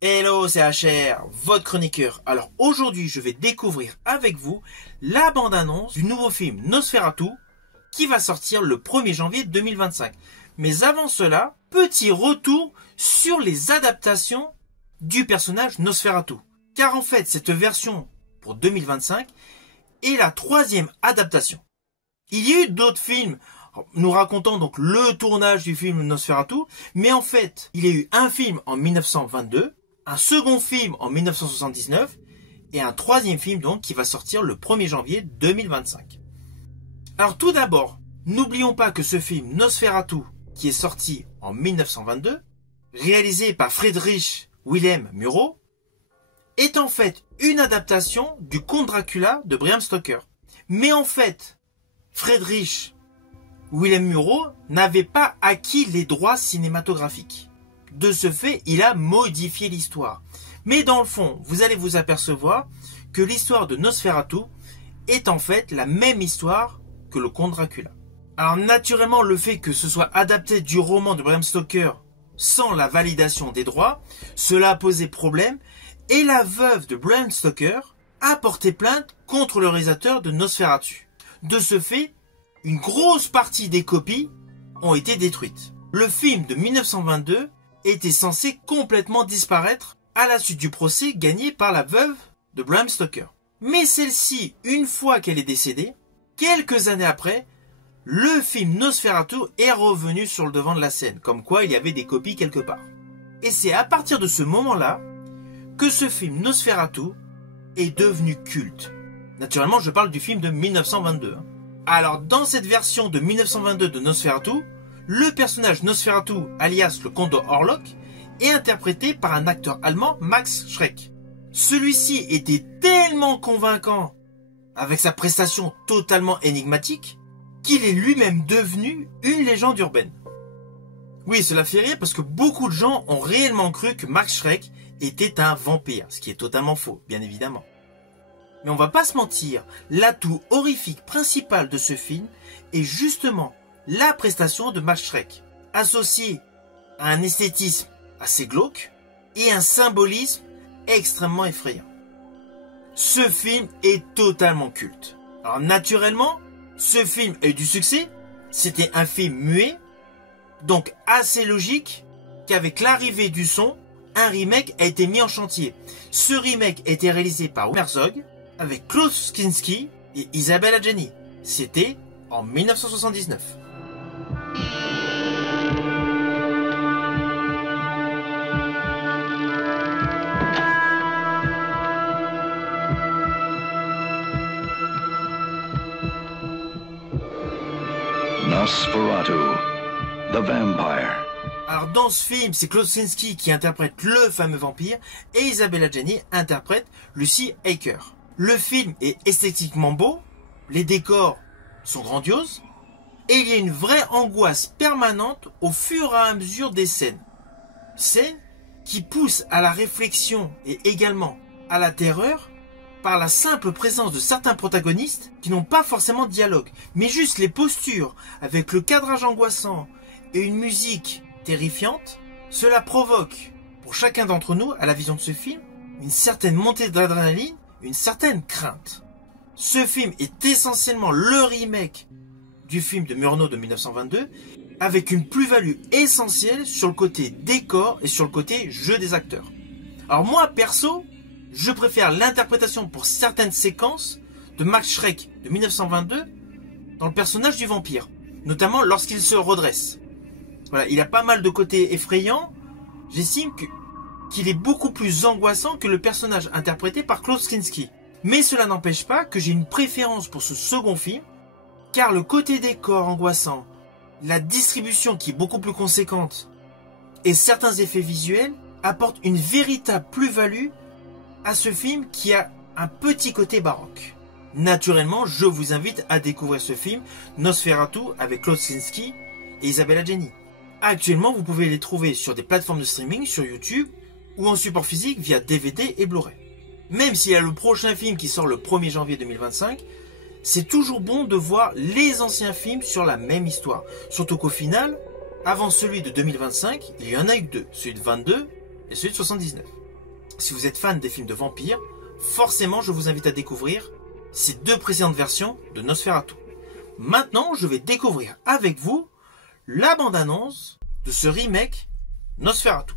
Hello, c'est HR, votre chroniqueur. Alors aujourd'hui, je vais découvrir avec vous la bande-annonce du nouveau film Nosferatu qui va sortir le 1er janvier 2025. Mais avant cela, petit retour sur les adaptations du personnage Nosferatu. Car en fait, cette version pour 2025 est la 3e adaptation. Il y a eu d'autres films nous racontant donc le tournage du film Nosferatu, mais en fait, il y a eu un film en 1922, un second film en 1979 et un 3e film donc qui va sortir le 1er janvier 2025. Alors tout d'abord, n'oublions pas que ce film Nosferatu, qui est sorti en 1922, réalisé par Friedrich Wilhelm Murnau, est en fait une adaptation du Comte Dracula de Bram Stoker. Mais en fait, Friedrich Wilhelm Murnau n'avait pas acquis les droits cinématographiques. De ce fait, il a modifié l'histoire. Mais dans le fond, vous allez vous apercevoir que l'histoire de Nosferatu est en fait la même histoire que le Comte Dracula. Alors naturellement, le fait que ce soit adapté du roman de Bram Stoker sans la validation des droits, cela a posé problème et la veuve de Bram Stoker a porté plainte contre le réalisateur de Nosferatu. De ce fait, une grosse partie des copies ont été détruites. Le film de 1922 était censé complètement disparaître à la suite du procès gagné par la veuve de Bram Stoker. Mais celle-ci, une fois qu'elle est décédée, quelques années après, le film Nosferatu est revenu sur le devant de la scène, comme quoi il y avait des copies quelque part. Et c'est à partir de ce moment-là que ce film Nosferatu est devenu culte. Naturellement, je parle du film de 1922. Alors, dans cette version de 1922 de Nosferatu, le personnage Nosferatu, alias le comte de Orlok, est interprété par un acteur allemand, Max Schreck. Celui-ci était tellement convaincant, avec sa prestation totalement énigmatique, qu'il est lui-même devenu une légende urbaine. Oui, cela fait rire parce que beaucoup de gens ont réellement cru que Max Schreck était un vampire, ce qui est totalement faux, bien évidemment. Mais on va pas se mentir, l'atout horrifique principal de ce film est justement la prestation de Max Schreck, associée à un esthétisme assez glauque et un symbolisme extrêmement effrayant. Ce film est totalement culte. Alors naturellement, ce film a eu du succès, c'était un film muet, donc assez logique qu'avec l'arrivée du son, un remake a été mis en chantier. Ce remake a été réalisé par Herzog avec Klaus Kinski et Isabelle Adjani. C'était en 1979. Nosferatu, the Vampire. Alors dans ce film, c'est Klaus Kinski qui interprète le fameux vampire et Isabelle Adjani interprète Lucy Hacker. Le film est esthétiquement beau, les décors sont grandioses et il y a une vraie angoisse permanente au fur et à mesure des scènes. Scènes qui poussent à la réflexion et également à la terreur par la simple présence de certains protagonistes qui n'ont pas forcément de dialogue, mais juste les postures avec le cadrage angoissant et une musique terrifiante. Cela provoque pour chacun d'entre nous à la vision de ce film une certaine montée d'adrénaline, une certaine crainte. Ce film est essentiellement le remake du film de Murnau de 1922 avec une plus-value essentielle sur le côté décor et sur le côté jeu des acteurs. Alors moi perso, je préfère l'interprétation pour certaines séquences de Max Schreck de 1922 dans le personnage du vampire, notamment lorsqu'il se redresse. Voilà, il a pas mal de côtés effrayants. J'estime qu'il est beaucoup plus angoissant que le personnage interprété par Klaus Kinski. Mais cela n'empêche pas que j'ai une préférence pour ce second film, car le côté décor angoissant, la distribution qui est beaucoup plus conséquente et certains effets visuels apportent une véritable plus-value à ce film qui a un petit côté baroque. Naturellement, je vous invite à découvrir ce film Nosferatu avec Klaus Kinski et Isabelle Adjani. Actuellement, vous pouvez les trouver sur des plateformes de streaming, sur YouTube ou en support physique via DVD et Blu-ray. Même s'il y a le prochain film qui sort le 1er janvier 2025, c'est toujours bon de voir les anciens films sur la même histoire. Surtout qu'au final, avant celui de 2025, il y en a eu deux, celui de 22 et celui de 79. si vous êtes fan des films de vampires, forcément je vous invite à découvrir ces 2 précédentes versions de Nosferatu. Maintenant, je vais découvrir avec vous la bande-annonce de ce remake Nosferatu.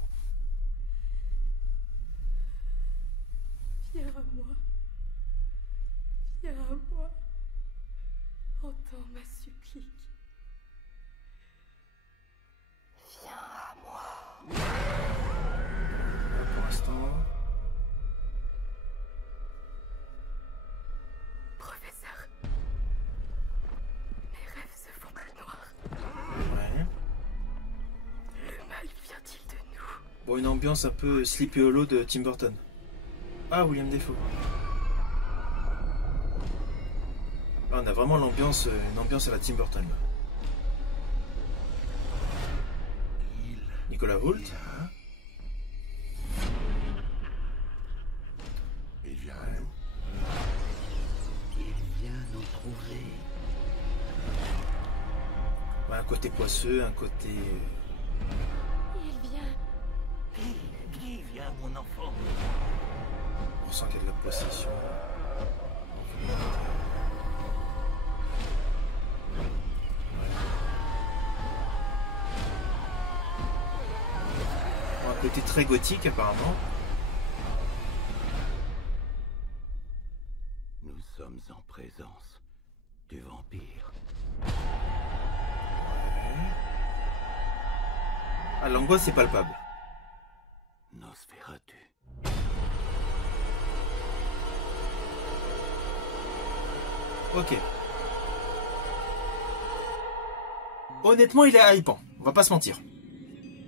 Viens à moi. Viens à moi. Entends ma supplique. Viens à moi. Pour l'instant... Professeur. Mes rêves se font plus noirs. Ouais. Le mal vient-il de nous? Bon, une ambiance un peu Sleepy Hollow de Tim Burton. Ah, William Dafoe. Ah, on a vraiment l'ambiance, une ambiance à la Tim Burton. Là. Nicolas Hoult. Hein. Il vient à nous. Il vient nous trouver. Ouais, un côté poisseux, un côté... Il vient. Qui vient, mon enfant? On sent qu'il y a de la possession. Un côté très gothique apparemment. Nous sommes en présence du vampire. Ah, l'angoisse est palpable. Nosferatu. Ok. Honnêtement, il est hypant. On va pas se mentir.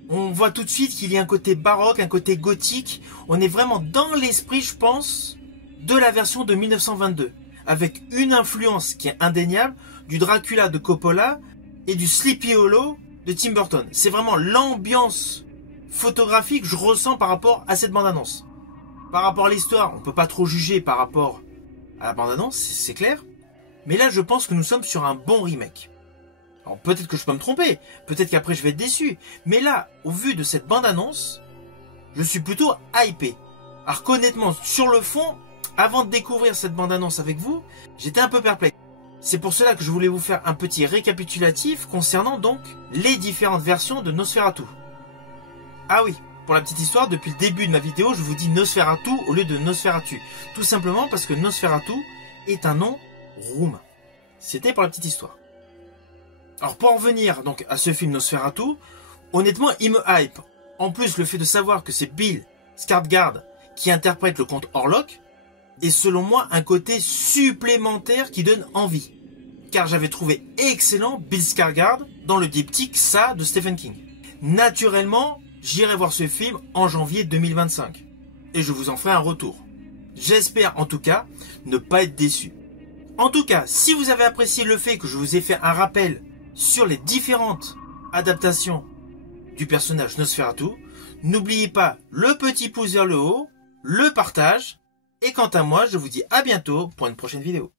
On voit tout de suite qu'il y a un côté baroque, un côté gothique. On est vraiment dans l'esprit, je pense, de la version de 1922. Avec une influence qui est indéniable du Dracula de Coppola et du Sleepy Hollow de Tim Burton. C'est vraiment l'ambiance photographique que je ressens par rapport à cette bande-annonce. Par rapport à l'histoire, on peut pas trop juger par rapport à la bande-annonce, c'est clair. Mais là, je pense que nous sommes sur un bon remake. Alors peut-être que je peux me tromper, peut-être qu'après je vais être déçu. Mais là, au vu de cette bande-annonce, je suis plutôt hypé. Alors qu'honnêtement, sur le fond, avant de découvrir cette bande-annonce avec vous, j'étais un peu perplexe. C'est pour cela que je voulais vous faire un petit récapitulatif concernant donc les différentes versions de Nosferatu. Ah oui, pour la petite histoire, depuis le début de ma vidéo, je vous dis Nosferatu au lieu de Nosferatu. Tout simplement parce que Nosferatu est un nom roumain. C'était pour la petite histoire. Alors pour en revenir donc à ce film Nosferatu, honnêtement il me hype. En plus le fait de savoir que c'est Bill Skarsgård qui interprète le comte Orlok est selon moi un côté supplémentaire qui donne envie. Car j'avais trouvé excellent Bill Skarsgård dans le diptyque Ça de Stephen King. Naturellement, j'irai voir ce film en janvier 2025. Et je vous en ferai un retour. J'espère en tout cas ne pas être déçu. En tout cas, si vous avez apprécié le fait que je vous ai fait un rappel sur les différentes adaptations du personnage Nosferatu, n'oubliez pas le petit pouce vers le haut, le partage, et quant à moi, je vous dis à bientôt pour une prochaine vidéo.